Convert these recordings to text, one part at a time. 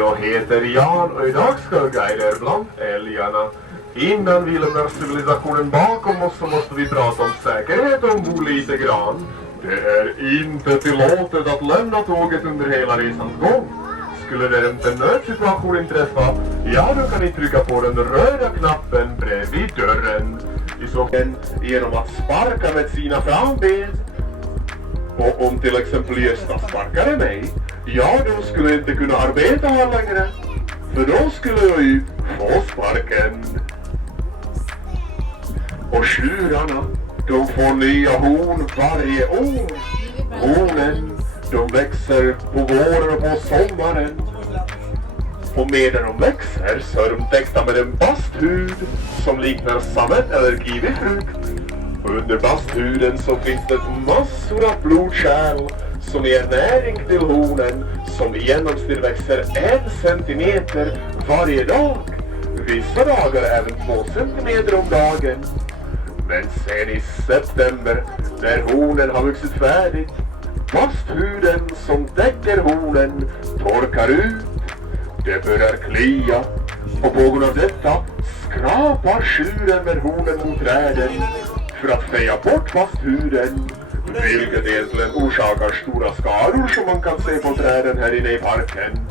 Jag heter Jan och idag ska jag guida er bland älgarna. Innan vi lämnar civilisationen bakom oss så måste vi prata om säkerhet och bo lite grann. Det är inte tillåtet att lämna tåget under hela resans gång. Skulle det inte en nödsituation inträffa, ja då kan ni trycka på den röda knappen bredvid dörren. I så fall genom att sparka med sina framben. Och om till exempel Gösta sparkade mig, ja då skulle jag inte kunna arbeta här längre. För då skulle jag ju få sparken. Och tjurarna, de får nya horn varje år. Hornen, de växer på våren och på sommaren. Och medan de växer så är de täckta med en basthud som liknar sammet eller kiwifrukt. Under basthuden så finns det massor av blodkärl som ger näring till hornen som i genomsnitt växer 1 centimeter varje dag. Vissa dagar även 2 centimeter om dagen. Men sen i september när hornen har vuxit färdigt, basthuden som täcker hornen torkar ut. Det börjar klia och på grund av detta skrapar tjuren med hornen mot träden för att feja bort basthuden, vilket egentligen orsakar stora skador som man kan se på träden här inne i parken.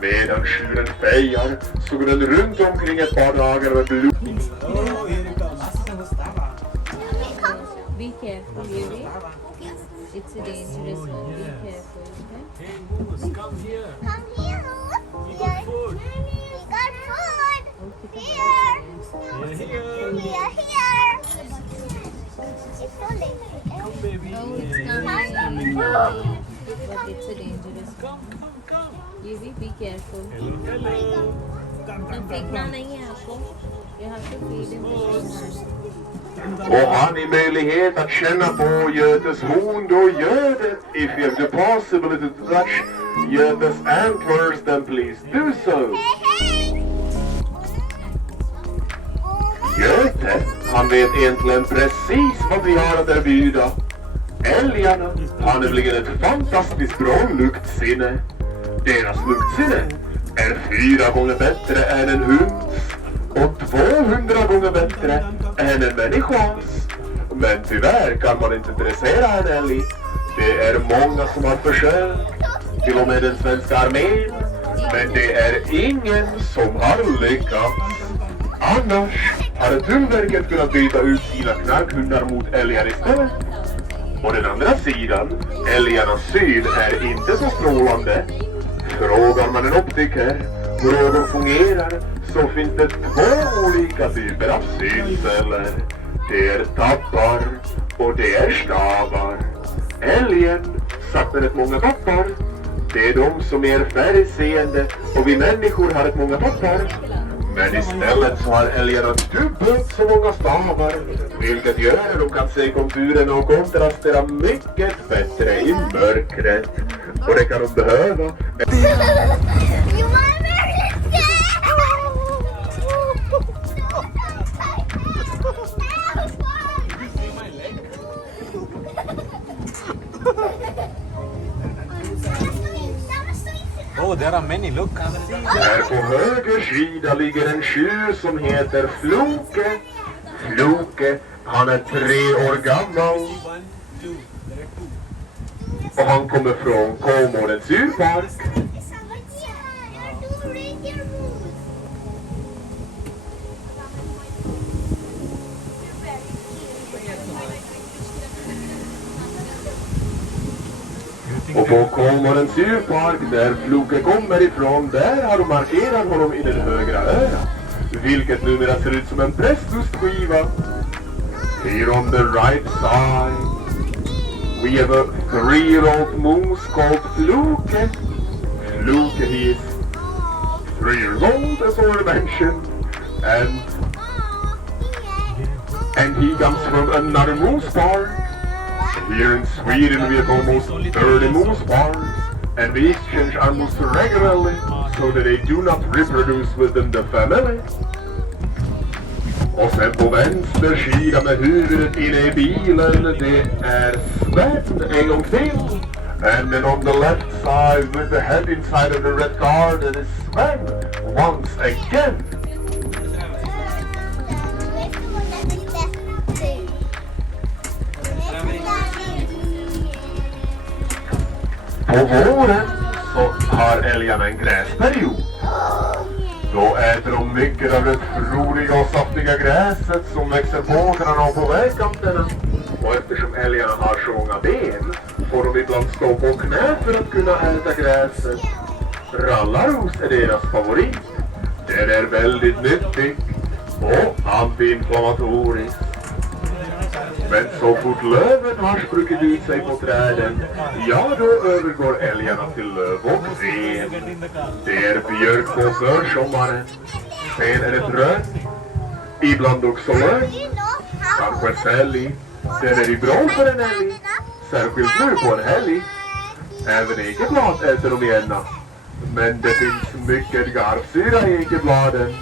Medan tjuren fejar så går den runt omkring ett par dagar med blod. Be careful, Yuri. It's a dangerous one. Be careful, okay? Hey, Moose, come here. Come here, We got food. we got food. We are here. We are here. It's so late. Come, baby. Oh, it's Yes. coming. But it's a dangerous one. Come. Yuri, be careful. Hello. No, फेंकना नहीं है आपको. You have to feed him with your hands. Och har ni möjlighet att känna på Götes horn, då gör det. If you have the possibility to touch Götes antlers, then please do so. Göte, han vet egentligen precis vad vi har att erbjuda. Älgarna har nämligen ett fantastiskt bra luktsinne. Deras luktsinne är 4 gånger bättre än en hunds och 200 gånger bättre än en människas. Men tyvärr kan man inte dressera en älg. Det är många som har försökt, till och med den svenska armén. Men det är ingen som har lyckats. Annars hade Tullverket kunnat byta ut sina knarkhundar mot älgar istället. På den andra sidan, älgarnas syn är inte så strålande. Frågar man en optiker hur ögon fungerar så finns det 2 olika typer av synceller. Det är tappar och det är stavar. Älgen satt rätt många tappar. Det är de som är färgseende och vi människor har rätt många tappar. Men istället så har älgarna dubbelt så många stavar, vilket gör att de kan se konturen och kontrastera mycket bättre i mörkret. Och det kan de behöva. You want me? Oh, there are many. Look. Här på höger sida ligger en tjur som heter Floke. Floke, han är 3 år gammal. 1, 2. There are 2. Och han kommer från Kolmårdens djurpark. Och på Kolmårdens djurpark, där Floke kommer ifrån, där har de markerat honom i den högra örat. Vilket numera ser ut som en prästostskiva. Here on the right side, we have a 3-year-old moose called Floke. Floke, he is 3 years old, as already mentioned. And he comes from another moose park. Here in Sweden we have almost 30 moose parks, and we exchange our moose regularly so that they do not reproduce within the family. Och sen på vänster sida med huvudet inne i bilen, det är Sven en gång till. And then on the left side, with the head inside of the red garden, is Sven once again. På våren så har älgarna en gräsperiod. Då äter de mycket av det roliga och saftiga gräset som växer på åkrarna och på vägkanterna. Och eftersom älgarna har så många ben får de ibland stå på knä för att kunna äta gräset. Rallarros är deras favorit. Den är väldigt nyttig och antiinflammatorisk. Men så fort löven har spruckit ut sig på träden, ja då övergår älgarna till löv och ven. Det är björk på försommaren. Sen är det trön. Ibland också lök. Kanske sälj. Den är i bra för en älg. Särskilt nu på en helg. Även ekeblad äter de gärna. Men det finns mycket garvsyra i ekebladen.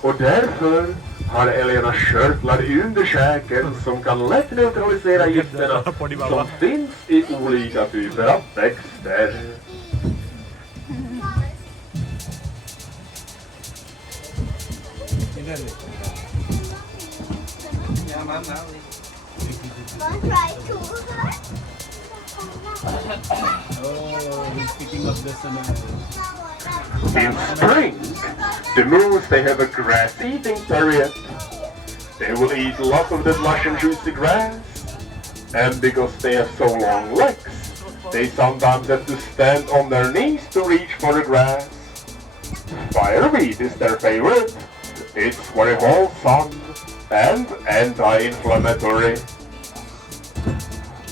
Och därför har älgarna körtlar i underkäken som kan lätt neutralisera gifterna som finns i olika typer av växter. In spring, the moose, they have a grass-eating period. They will eat lots of the lush and juicy grass. And because they have so long legs, they sometimes have to stand on their knees to reach for the grass. Fireweed is their favorite. It's very wholesome and anti-inflammatory.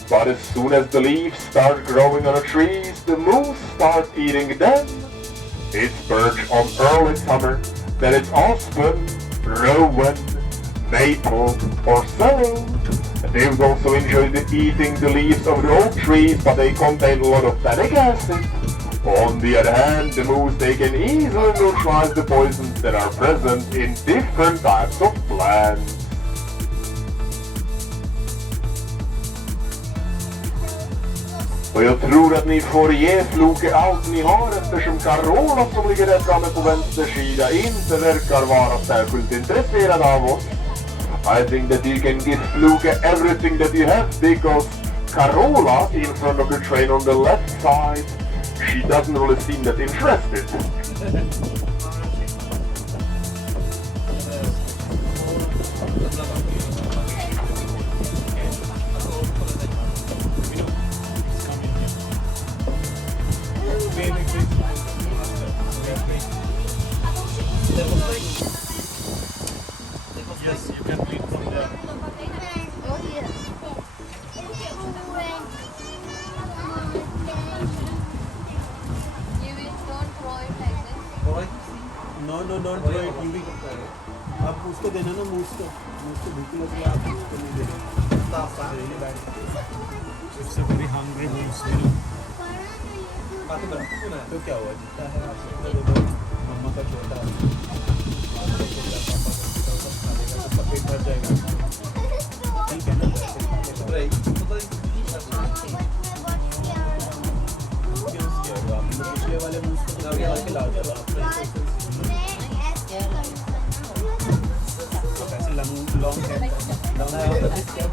But as soon as the leaves start growing on the trees, the moose start eating them. It's birch on early summer, then it's aspen, rowan, maple or sorrel. They would also enjoy eating the leaves of the oak trees, but they contain a lot of tannic acid. On the other hand, the moose, they can easily neutralize the poisons that are present in different types of plants. Och jag tror att ni får ge Floke allt ni har eftersom Carola som ligger där framme på vänster sida inte verkar vara särskilt intresserad av oss. I think that you can give Floke everything that you have because Carola in front of the train on the left side, she doesn't really seem that interested. Yes, you can read from there. No, don't throw it. You will. आप उसको देना ना मूस को भूख लग रही है आप उसको नहीं देना. It's a very hungry moose. तो क्या हुआ जितना है आप सबको दे दो. मम्मा का छोटा तो पेट भर जाएगा. ठीक है ना. पिछले वाले मूस को तो ला दो.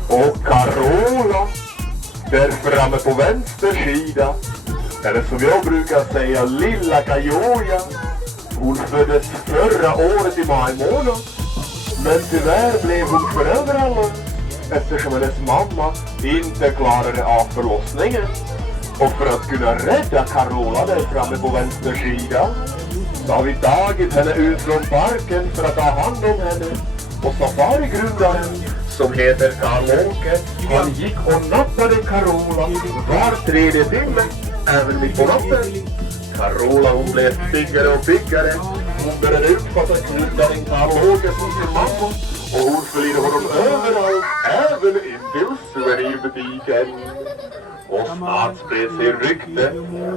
Och Carola, där framme på vänster sida, eller som jag brukar säga, lilla Kajoja. Hon föddes förra året i maj månad, men tyvärr blev hon föräldralös eftersom hennes mamma inte klarade av förlossningen. Och för att kunna rädda Carola där framme på vänster sida så har vi tagit henne ut från parken för att ta hand om henne. Och safarigrundaren som heter Karl-Åke, han gick och nappade Carola var tredje timme, även mitt på natten. Carola hon blev piggare och piggare. Hon började uppfatta knutaren Karl-Åke som sin mamma. Och hon följde honom överallt, även in till souvenirbutiken. Och snart spred sig rykte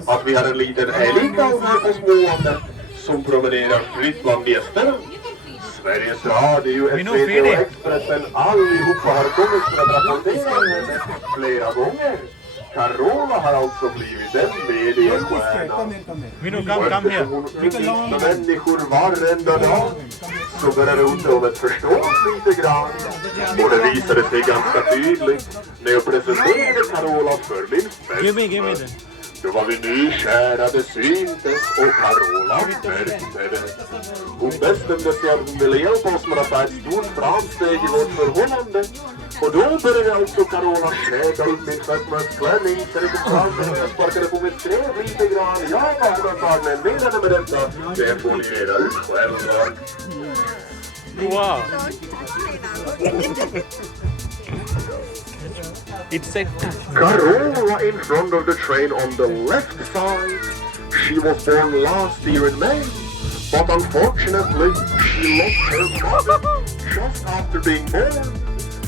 att vi har en liten älgkalv här på Smålandet som promenerar fritt bland gästerna. Sveriges Radio, SVT och Expressen, allihopa har kommit för att rapportera henne flera gånger. Carola har alltså blivit en mediestjärna. Kom här. Minu, Och come eftersom here. hon undervisar människor varenda dag så börjar undret förstås lite grann. Och det visade sig ganska tydligt när jag presenterade Carola för min Give me fästmö. then. Då var vi nykära, det syntes och Carola märkte det. Hon bestämde sig att hon ville hjälpa oss med att ta ett stort framsteg i vårt förhållande. Och då började alltså Carola skäta upp min fästmös klänning så det kom fram när jag sparkade på mitt skrev lite grann. Ja, vad hon antagligen menade med detta, det får ni reda ut själva. Wow. It's a Carola in front of the train on the left side. She was born last year in May, but unfortunately she lost her mother just after being born.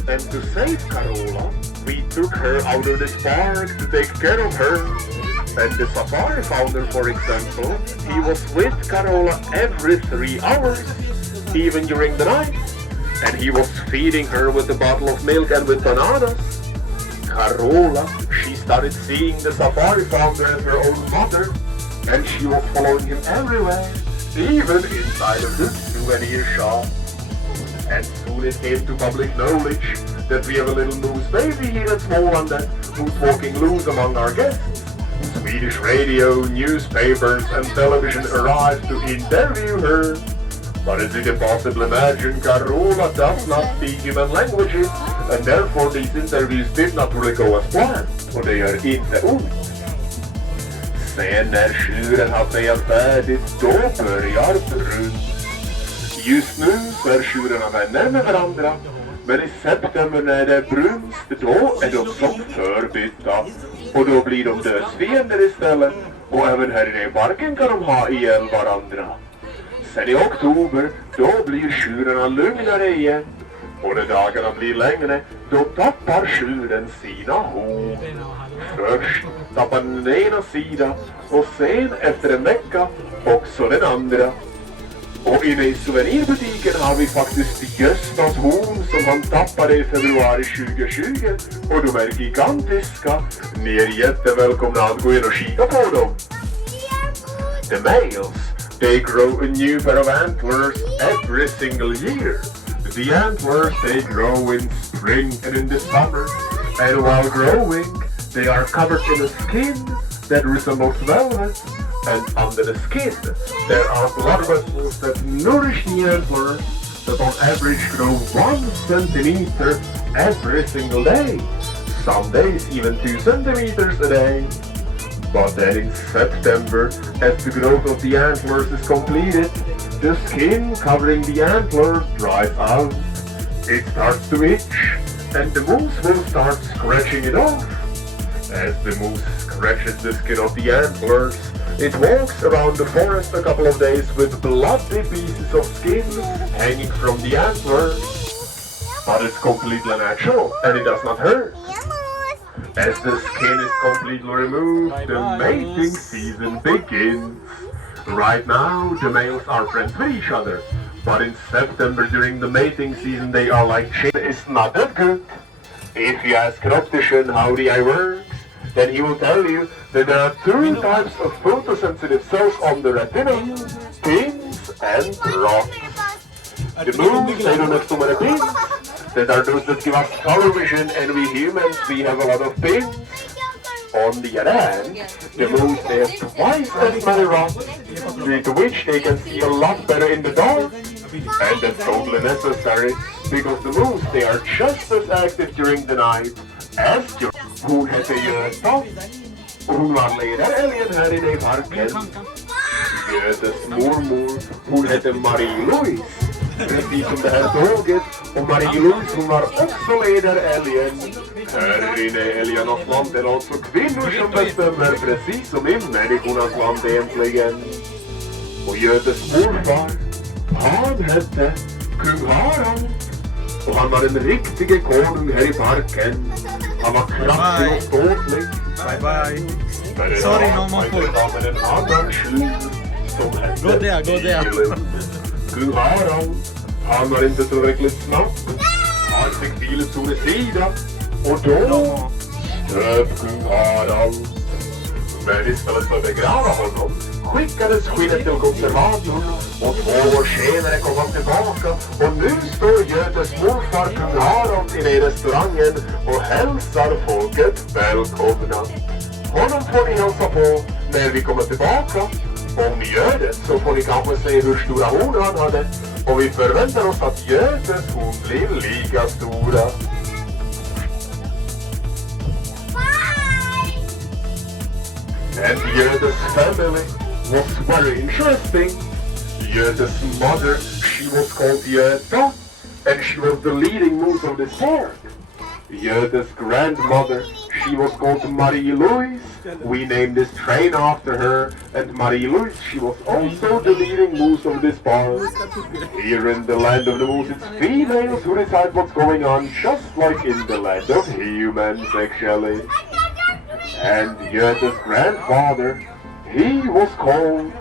And to save Carola, we took her out of this park to take care of her. And the safari founder, for example, he was with Carola every 3 hours, even during the night. And he was feeding her with a bottle of milk and with bananas. Carola, she started seeing the safari founder as her own mother, and she was following him everywhere, even inside of the souvenir shop. And soon it came to public knowledge that we have a little moose baby here at Smålandet who's walking loose among our guests. Swedish radio, newspapers and television arrived to interview her. But as you can possibly imagine, Carola does not speak human languages, and therefore these interviews did not really go as planned. Och det gör inte ont. Sen när tjuren har fejat färdigt, då börjar brunn. Just nu så är tjurarna vänner med varandra, men i september när det är brunst, då är de som förbytta. Och då blir de dödsfiender istället, och även här inne i parken kan de ha ihjäl varandra. Sen i oktober, då blir tjurarna lugnare igen. Och när dagarna blir längre, då tappar tjuren sina horn. Först tappar den ena sidan och sen efter en vecka också den andra. Och inne i souvenirbutiken har vi faktiskt Göstas horn som han tappade i februari 2020. Och de är gigantiska. Ni är jättevälkomna att gå in och kika på dem. The males, they grow a new pair of antlers every single year. The antlers, they grow in spring and in the summer. And while growing, they are covered in a skin that resembles velvet. And under the skin, there are blood vessels that nourish the antlers that on average grow 1 centimeter every single day. Some days even 2 centimeters a day. But then in September, as the growth of the antlers is completed, the skin covering the antlers dries out. It starts to itch, and the moose will start scratching it off. As the moose scratches the skin of the antlers, it walks around the forest a couple of days with bloody pieces of skin hanging from the antlers. But it's completely natural, and it does not hurt. As the skin is completely removed, the mating season begins. Right now, the males are friends with each other, but in September during the mating season they are like chicken. It's not that good. If you ask an optician how the eye works, then he will tell you that there are 2 types of photosensitive cells on the retina, pins and rods. The moose, they don't have so many pins. That are those that give us color vision, and we humans, we have a lot of pins. On the other hand, the moose, they have twice as many rods, due to which they can see a lot better in the dark. And that's totally necessary, because the moose, they are just as active during the night as the... Hon heter Göta, och hon var ledarälgen här inne i parken. Götes mormor, hon heter Marie-Louise. Precis som det här tåget, och Marie-Louise hon var också ledarälgen. Här inne i älgarnas land är alltså kvinnor som bestämmer, precis som i människornas land egentligen. Och Götes morfar, han hette Kung Harald. Och han var en riktig konung här i parken. Han var kraftig och ståtlig. bye bye. Men Sorry, idag no more var det food. med en annan tjur som hette Go there, go there. Bilen. Kung Harald, han var inte tillräckligt snabb. Han fick bilen från en sida. Och då döpt kung Harald. Men istället för att begrava honom skickades skinnet till konservatorn och 2 år senare kom han tillbaka och nu står Götes morfar kung Harald inne i restaurangen och hälsar folket välkomna. Honom får ni hälsa på när vi kommer tillbaka. Om ni gör det så får ni kanske se hur stora horn han hade och vi förväntar oss att Götes horn blir lika stora. And Göte's family was very interesting. Göte's mother, she was called Göta, and she was the leading moose of this park. Göte's grandmother, she was called Marie-Louise. We named this train after her, and Marie-Louise, she was also the leading moose of this park. Here in the land of the moose, it's females who decide what's going on, just like in the land of humans, actually. And Göte's grandfather, he was called